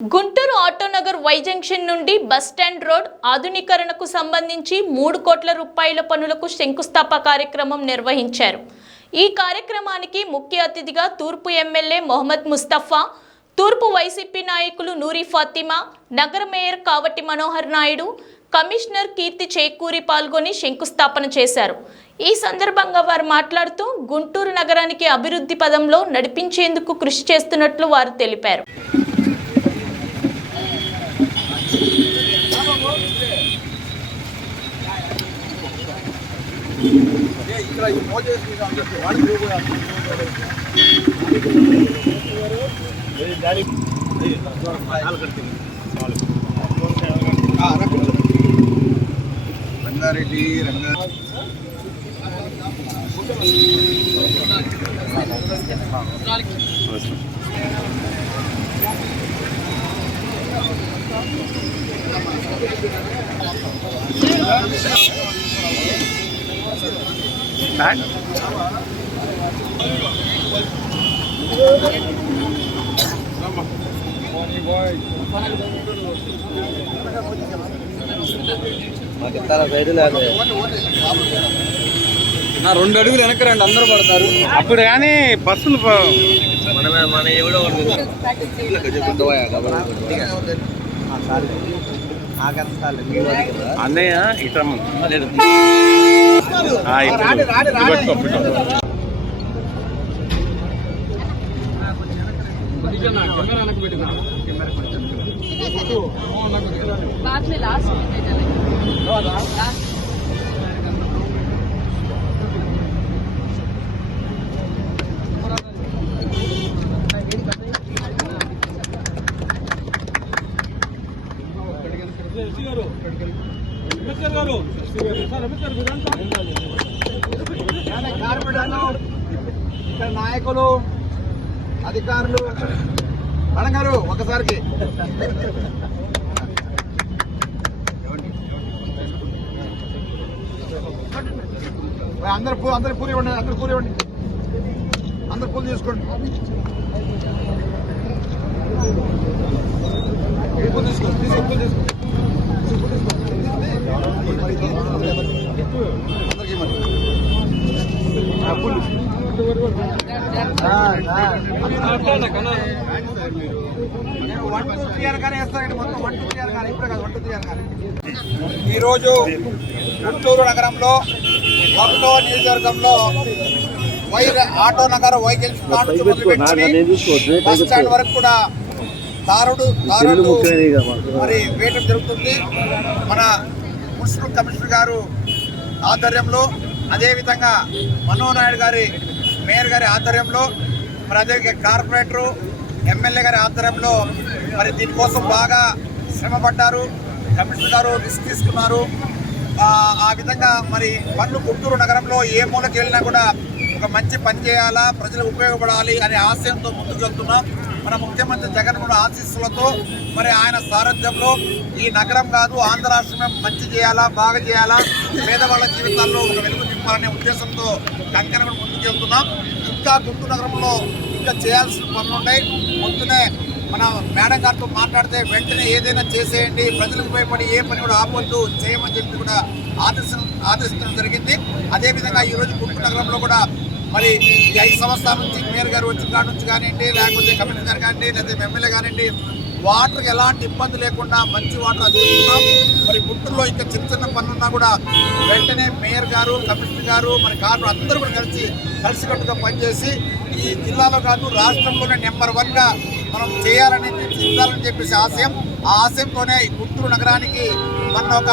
Guntur Autonagar Y junction నుండి bus stand road ఆధునీకరణకు సంబంధించి 3 కోట్ల రూపాయల పనులకు శంకుస్థాపన కార్యక్రమం నిర్వహించారు. ఈ కార్యక్రమానికి ముఖ్య అతిథిగా తూర్పు ఎమ్మెల్యే మొహమ్మద్ ముస్తఫా, తూర్పు వైసీపీ నాయకులు నూరి ఫాతిమా, నగర మేయర్ కావటి మనోహర్ నాయుడు, కమిషనర్ కీర్తి చేకూరి పాల్గొని శంకుస్థాపన చేశారు. ఈ సందర్భంగా వారు మాట్లాడుతూ గుంటూరు నగరానికి అభివృద్ధి పదంలో నడిపించేందుకు కృషి చేస్తున్నట్లు వారు తెలిపారు. రంగారెడ్డి నా 2 అడుగులు వెనక్కి రండి, అందరూ పడతారు అప్పుడు. కానీ బస్సులు మన ఎవడో అన్నయ్య ఇట్లా बाद में लास्ट నాయకులు, అధికారులు అడగారు ఒకసారికి. అందరు పూరి ఇవ్వండి, అందరు పూరి ఇవ్వండి, అందరు పూలు తీసుకోండి. పూలు తీసుకోండి, పూలు తీసుకోండి. అందరికి ఇవ్వండి పూలు. ఈరోజు గుంటూరు నగరంలో 1వ నియోజకవర్గంలో auto Nagar Y junction bus stand వరకు కూడా దారుడు మరి వేయడం జరుగుతుంది. మన మున్సిపల్ కమిషనర్ గారు ఆధ్వర్యంలో, అదేవిధంగా మనోహర్ నాయుడు గారి మేయర్ గారి ఆధ్వర్యంలో, మరి అదే కార్పొరేటరు ఎమ్మెల్యే గారి ఆధ్వర్యంలో మరి దీనికోసం బాగా శ్రమపడ్డారు. కమిషనర్ గారు రిస్క్ తీసుకున్నారు. ఆ విధంగా మరి పనులు గుంటూరు నగరంలో ఏ మూలకి వెళ్ళినా కూడా ఒక మంచి పని చేయాలా, ప్రజలకు ఉపయోగపడాలి అనే ఆశయంతో ముందుకు వెళ్తున్నాం. మన ముఖ్యమంత్రి జగన్మోహన్ ఆశీస్సులతో మరి ఆయన సారథ్యంలో ఈ నగరం కాదు ఆంధ్ర రాష్ట్రం మంచి చేయాలా, బాగా చేయాలా, పేదవాళ్ళ జీవితాల్లో ఒక వెలుగు నింపాలనే ఉద్దేశంతో కంకణ ముందుకు వెళ్తున్నాం. ఇంకా గుంటూరు నగరంలో ఇంకా చేయాల్సిన పనులు ఉన్నాయి. పొద్దునే మన మేడం గారితో మాట్లాడితే వెంటనే ఏదైనా చేసేయండి, ప్రజలకు భయపడి ఏ పని కూడా ఆపొద్దు చేయమని చెప్పి కూడా ఆదేశించడం జరిగింది. అదేవిధంగా ఈరోజు గుంటూరు నగరంలో కూడా మరి ఈ 5 సంవత్సరాల నుంచి మేయర్ గారు వచ్చిన కాడ నుంచి కానివ్వండి, లేకపోతే కమిషనర్ గారు కానివ్వండి, లేకపోతే ఎమ్మెల్యే కానివ్వండి, వాటర్కి ఎలాంటి ఇబ్బంది లేకుండా మంచి వాటర్ అందిస్తున్నాం. మరి గుంటూరులో ఇంకా చిన్న పనులున్నా కూడా వెంటనే మేయర్ గారు, కమిషనర్ గారు, మన కార్లు అందరూ కూడా కలిసికట్టుగా పనిచేసి ఈ జిల్లాలో కాదు రాష్ట్రంలోనే నెంబర్ 1గా మనం చేయాలని చెప్పేసి ఆశయం. ఆ ఆశయంతోనే గుంటూరు నగరానికి మన ఒక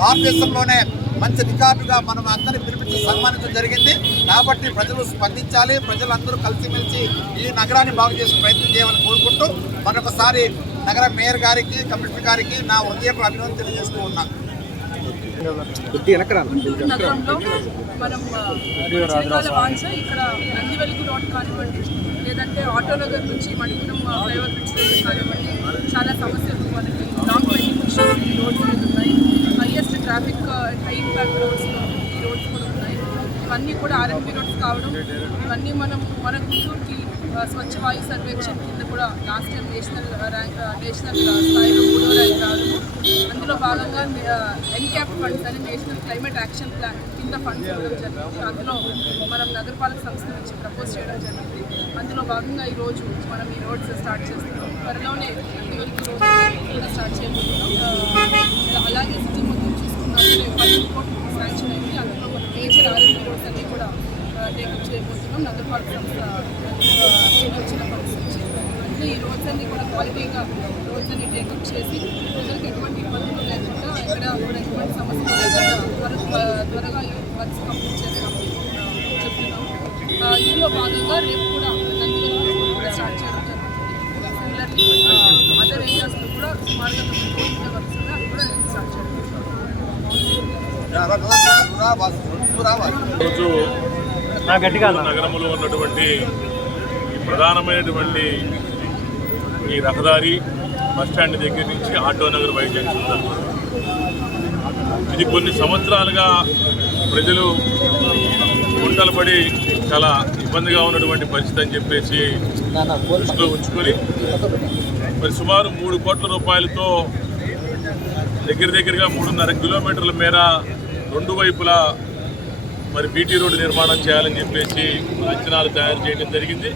భారతదేశంలోనే మంచి రికార్డుగా మనం అందరినీ పిలిపించి సన్మానించడం జరిగింది. కాబట్టి ప్రజలు స్పందించాలి, ప్రజలందరూ కలిసిమెలిసి ఈ నగరాన్ని బాగు చేసే ప్రయత్నం చేయాలని కోరుకుంటూ మరొకసారి నగర మేయర్ గారికి, కమిషనర్ గారికి నా హృదయపు అభినందన తెలియజేస్తూ ఉన్నాను. నగరంలో మనం చిరకాల వాంఛ ఇక్కడ నందివెలుగు రోడ్ కానివ్వండి, లేదంటే ఆటోనగర్ నుంచి మణిపురం ఫ్లైఓవర్ బ్రిడ్జ్ కానివ్వండి, చాలా సమస్యలు మనకి లాంగ్ పెండింగ్ రోడ్స్ ఉన్నాయి. హైయెస్ట్ ట్రాఫిక్ హై ఇంపాక్ట్ రోడ్స్లో ఈ రోడ్స్ కూడా ఉన్నాయి. ఇవన్నీ కూడా ఆర్ఎంపీ రోడ్స్ కావడం, ఇవన్నీ మన గుంటూరుకి స్వచ్ఛ వాయు సర్వేక్షణ కింద కూడా కూడా లాస్ట్ టైం నేషనల్ స్థాయిలో 3వ ర్యాంక్ రావడము. అందులో భాగంగా ఎన్క్యాప్ ఫండ్స్ అని నేషనల్ క్లైమేట్ యాక్షన్ ప్లాన్ కింద ఫండ్స్ ఇవ్వడం జరిగింది. అందులో మనం నగరపాలక సంస్థ నుంచి ప్రపోజ్ చేయడం జరిగింది. అందులో భాగంగా ఈరోజు మనం ఈ రోడ్స్ స్టార్ట్ చేస్తున్నాం. త్వరలోనే రోడ్ స్టార్ట్ చేయబోతున్నాం. అలాగే సిటీ మొత్తం చూసుకున్నట్లయితే 10 కోట్లు శాంక్షన్ అయింది. అందులో మన మేజర్ ఆర్ఎంపీ రోడ్స్ అన్నీ కూడా టేకప్ చేయబోతున్నాం. నగరపాలక సంస్థ వచ్చిన ఫండ్స్ నుంచి అన్ని ఈ రోడ్స్ అన్నీ కూడా క్వాలిటీగా రోడ్స్ అన్ని టేకప్ చేసి ప్రజలకు ఎటువంటి ఇబ్బందులు లేకుండా ఎక్కడ కూడా ఎటువంటి సమస్యలు లేకుండా త్వరగా వర్క్స్ కంప్లీట్ చేస్తామని చెప్తున్నాము. ఇందులో భాగంగా రేపు కూడా నందివెలుగు కూడా స్టార్ట్ చేయడం జరుగుతుంది. సిమిలర్లీ అదర్ ఏరియాస్లో కూడా సుమారుగా 9 కోట్ల వర్క్స్ ఉన్నాయి. అది కూడా రేపు స్టార్ట్ చేయడం ఈరోజు నగరంలో ఉన్నటువంటి ఈ ప్రధానమైనటువంటి ఈ రహదారి బస్టాండ్ దగ్గర నుంచి ఆటో నగర్ వై జంక్షన్ వరకు ఇది కొన్ని సంవత్సరాలుగా ప్రజలు గుంటలు పడి చాలా ఇబ్బందిగా ఉన్నటువంటి పరిస్థితి అని చెప్పేసి దృష్టిలో ఉంచుకొని మరి సుమారు 3 కోట్ల రూపాయలతో దగ్గరగా 3.5 కిలోమీటర్ల మేర 2 వైపులా మరి బీటీ రోడ్డు నిర్మాణం చేయాలని చెప్పేసి అంచనాలు తయారు చేయడం జరిగింది.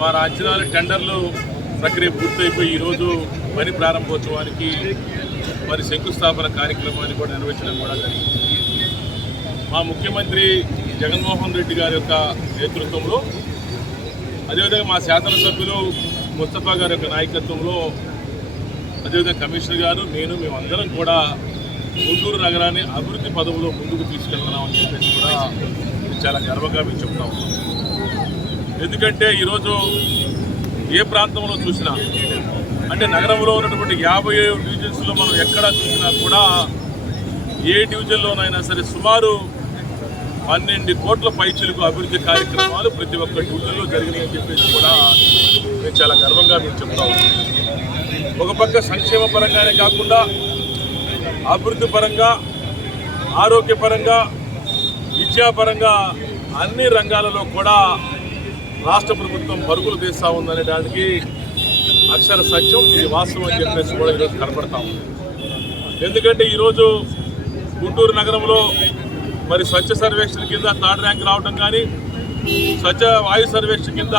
మరి అంచనాలు టెండర్లు ప్రక్రియ పూర్తయిపోయి ఈరోజు పని ప్రారంభోత్సవానికి మరి శంకుస్థాపన కార్యక్రమాన్ని కూడా నిర్వహించడం కూడా జరిగింది. మా ముఖ్యమంత్రి జగన్మోహన్ రెడ్డి గారి యొక్క నేతృత్వంలో అదేవిధంగా మా శాసనసభ్యులు ముస్తఫా గారి యొక్క నాయకత్వంలో అదేవిధంగా కమిషనర్ గారు మేమందరం కూడా గుంటూరు నగరాన్ని అభివృద్ధి పదవులో ముందుకు తీసుకెళ్తున్నామని చెప్పేసి కూడా చాలా గర్వంగా మేము చెప్తా ఉన్నాం. ఎందుకంటే ఈరోజు ఏ ప్రాంతంలో చూసినా అంటే నగరంలో ఉన్నటువంటి 57 డివిజన్స్లో మనం ఎక్కడా చూసినా కూడా ఏ డివిజన్లోనైనా సరే సుమారు 12 కోట్ల పైచిలకు అభివృద్ధి కార్యక్రమాలు ప్రతి ఒక్క డివిజన్లో జరిగినాయని చెప్పేసి కూడా మేము చాలా గర్వంగా మేము చెప్తా ఉన్నాం. ఒక పక్క సంక్షేమ పరంగానే కాకుండా అభివృద్ధి పరంగా, ఆరోగ్యపరంగా, విద్యాపరంగా అన్ని రంగాలలో కూడా రాష్ట్ర ప్రభుత్వం పరుగులు తీస్తూ ఉందనే దానికి అక్షర సత్యం, ఇది వాస్తవం అని చెప్పేసి కూడా ఈరోజు కనపడతా ఉంది. ఎందుకంటే ఈరోజు గుంటూరు నగరంలో మరి స్వచ్ఛ సర్వేక్షణ కింద 3rd ర్యాంక్ రావడం కానీ, స్వచ్ఛ వాయు సర్వేక్షణ కింద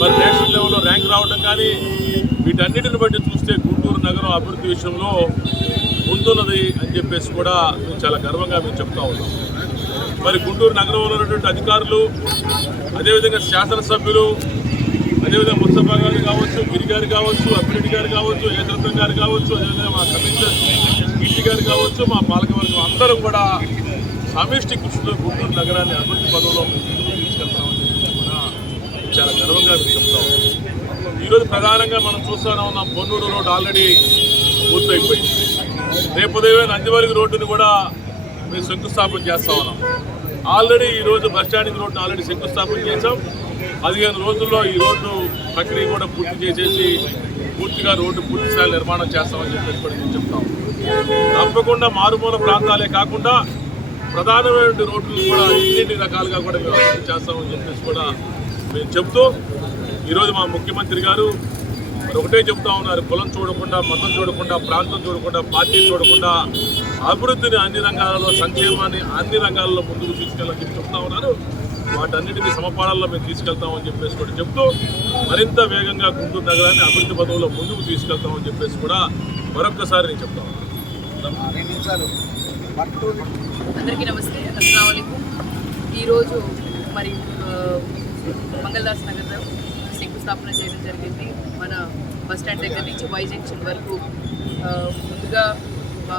మరి నేషనల్ లెవెల్లో ర్యాంక్ రావడం కానీ, వీటన్నిటిని బట్టి చూస్తే గుంటూరు నగరం అభివృద్ధి విషయంలో ముందున్నది అని చెప్పేసి కూడా మేము చాలా గర్వంగా మేము చెప్తా ఉన్నాం. మరి గుంటూరు నగరంలో ఉన్నటువంటి అధికారులు, అదేవిధంగా శాసనసభ్యులు, అదేవిధంగా ముస్తఫా గారు కావచ్చు, గిరి గారు కావచ్చు, అభిరెడ్డి గారు కావచ్చు, ఏదృతం గారు కావచ్చు, అదేవిధంగా మా కమిషనర్ కీర్తి గారు కావచ్చు, మా పాలకవర్గం అందరం కూడా సమిష్టి కృషితో గుంటూరు నగరాన్ని అభివృద్ధి పదవిలో ముందుకు తీసుకెళ్తామని చెప్పేసి కూడా చాలా గర్వంగా మేము చెప్తా ఉన్నాం. ఈరోజు ప్రధానంగా మనం చూస్తూనే ఉన్నాం, పొన్నూరు రోడ్డు ఆల్రెడీ పూర్తయిపోయింది. రేపు ఉదయమే నందివెలుగు రోడ్డుని కూడా మేము శంకుస్థాపన చేస్తా ఉన్నాం. ఆల్రెడీ ఈరోజు బస్టాండింగ్ రోడ్డును ఆల్రెడీ శంకుస్థాపన చేసాం. 15 రోజుల్లో ఈ రోడ్డు ప్రక్రియ కూడా పూర్తి చేసేసి పూర్తిగా రోడ్డు పూర్తి స్థాయి నిర్మాణం చేస్తామని చెప్పేసి కూడా మేము చెప్తాం. తప్పకుండా మారుమూల ప్రాంతాలే కాకుండా ప్రధానమైన రోడ్లు కూడా ఇన్ని రకాలుగా కూడా మేము అభివృద్ధి చేస్తామని చెప్పేసి కూడా మేము చెప్తూ ఈరోజు మా ముఖ్యమంత్రి గారు మరి ఒకటే చెప్తా ఉన్నారు, కులం చూడకుండా, మతం చూడకుండా, ప్రాంతం చూడకుండా, పార్టీ చూడకుండా అభివృద్ధిని అన్ని రంగాలలో, సంక్షేమాన్ని అన్ని రంగాల్లో ముందుకు తీసుకెళ్ళని చెప్పి చెప్తా ఉన్నారు. వాటన్నిటిని సమపాళల్లో మేము తీసుకెళ్తామని చెప్పేసి కూడా చెప్తూ మరింత వేగంగా గుంటూరు నగరాన్ని అభివృద్ధి పదవుల్లో ముందుకు తీసుకెళ్తామని చెప్పేసి కూడా మరొక్కసారి నేను చెప్తా ఉన్నాను. అందరికీ నమస్తే, అస్సలాము అలైకుం. ఈరోజు మరి మంగళదాస్ నగర్లో శంకుస్థాపన చేయడం జరిగింది. మన బస్టాండ్ దగ్గర నుంచి వై జంక్షన్ వరకు ముందుగా మా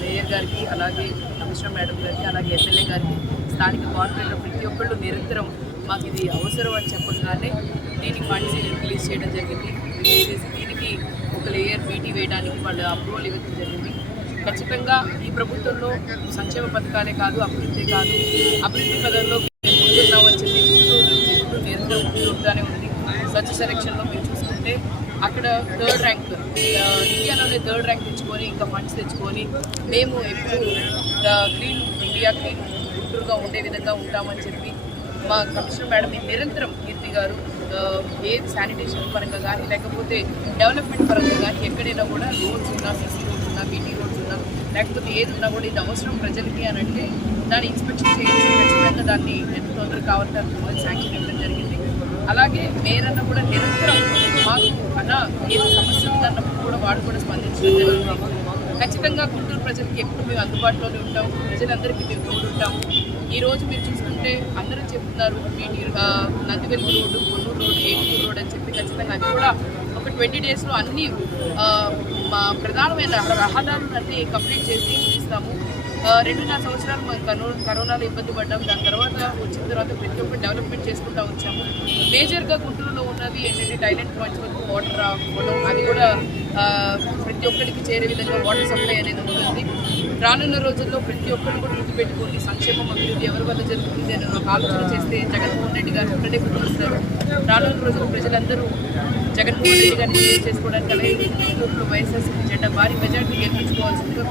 మేయర్ గారికి, అలాగే కమిషనర్ మేడం గారికి, అలాగే ఎమ్మెల్యే గారికి, స్థానిక కార్పొరేటర్ ప్రతి ఒక్కళ్ళు నిరంతరం మాకు ఇది అవసరం అని చెప్పగానే దీనికి ఫండ్స్ రిలీజ్ చేయడం జరిగింది. రిలీజ్ చేసి దీనికి ఒక లేయర్ బీటీ వేయడానికి వాళ్ళు అప్రూవల్ ఇవ్వడం జరిగింది. ఖచ్చితంగా ఈ ప్రభుత్వంలో సంక్షేమ పథకాలే కాదు, అభివృద్ధి కాదు, అభివృద్ధి పదంలో ముందున్నామని చెప్పి గుంటూరు నిరంతరం ముందుగానే ఉంది. స్వచ్ఛ సెలక్షన్లో మీరు చూసుకుంటే అక్కడ 3rd ర్యాంక్, ఇండియాలోనే 3rd ర్యాంక్ తెచ్చుకొని ఇంకా ఫండ్స్ తెచ్చుకొని మేము ఎప్పుడు క్లీన్ ఇండియా, క్లీన్ గుంటూరుగా ఉండే విధంగా ఉంటామని చెప్పి మా కమిషనర్ మేడం నిరంతరం కీర్తి గారు ఏ శానిటేషన్ పరంగా కానీ లేకపోతే డెవలప్మెంట్ పరంగా కానీ ఎక్కడైనా కూడా రోడ్స్ ఉన్నా, సీసీ రోడ్స్ ఉన్నా, బీటీ రోడ్స్ ఉన్నా, లేకపోతే ఏది ఉన్నా కూడా ఇది అవసరం ప్రజలకి అని అంటే దాన్ని ఇన్స్పెక్షన్ చేయించి ఖచ్చితంగా దాన్ని ఎంత తొందరగా కావాలంటే అంత శాంక్షన్ ఇవ్వడం జరిగింది. అలాగే మేయర్ అన్న కూడా నిరంతరం మాకు అన్న ఏ సమస్య ఉందన్నప్పుడు కూడా వాడు కూడా స్పందించడం జరుగుతుంది. ఖచ్చితంగా గుంటూరు ప్రజలకి ఎప్పుడు మేము అందుబాటులోనే ఉంటాం, ప్రజలందరికీ మేము తోడుంటాము. ఈరోజు మీరు చూసుకుంటే అందరూ చెప్తున్నారు BT Nandivelugu road, Konnur road, Eluru road అని చెప్పి ఖచ్చితంగా అది కూడా ఒక 20 డేస్లో అన్ని మా ప్రధానమైన రహదారులన్నీ కంప్లీట్ చేసి ఇస్తాము. 2.5 సంవత్సరాలు మనం కరోనాలో ఇబ్బంది పడ్డాం. దాని తర్వాత వచ్చిన తర్వాత ప్రతి ఒక్కరు డెవలప్మెంట్ చేసుకుంటూ వచ్చాము. మేజర్గా గుంటూరులో ఉన్నవి ఏంటంటే టైలెంట్ పాయింట్స్ వరకు వాటర్ రాకపోవడం, అది కూడా ప్రతి ఒక్కరికి చేరే విధంగా వాటర్ సప్లై అనేది ఉంటుంది. రానున్న రోజుల్లో ప్రతి ఒక్కరు కూడా గుర్తుపెట్టుకోండి, సంక్షేమం అభివృద్ధి ఎవరి వల్ల జరుగుతుంది అని ఒక ఆలోచన చేస్తే జగన్మోహన్ రెడ్డి గారు ఒక్కడే గుర్తిస్తారు. రానున్న రోజుల్లో ప్రజలందరూ జగన్మోహన్ రెడ్డి గారిని చేసుకోవడానికి అలాగే గుంటూరులో వైఎస్ఆర్సీపీ జెండా భారీ మెజార్టీ గెలిపించుకోవాల్సిందిగా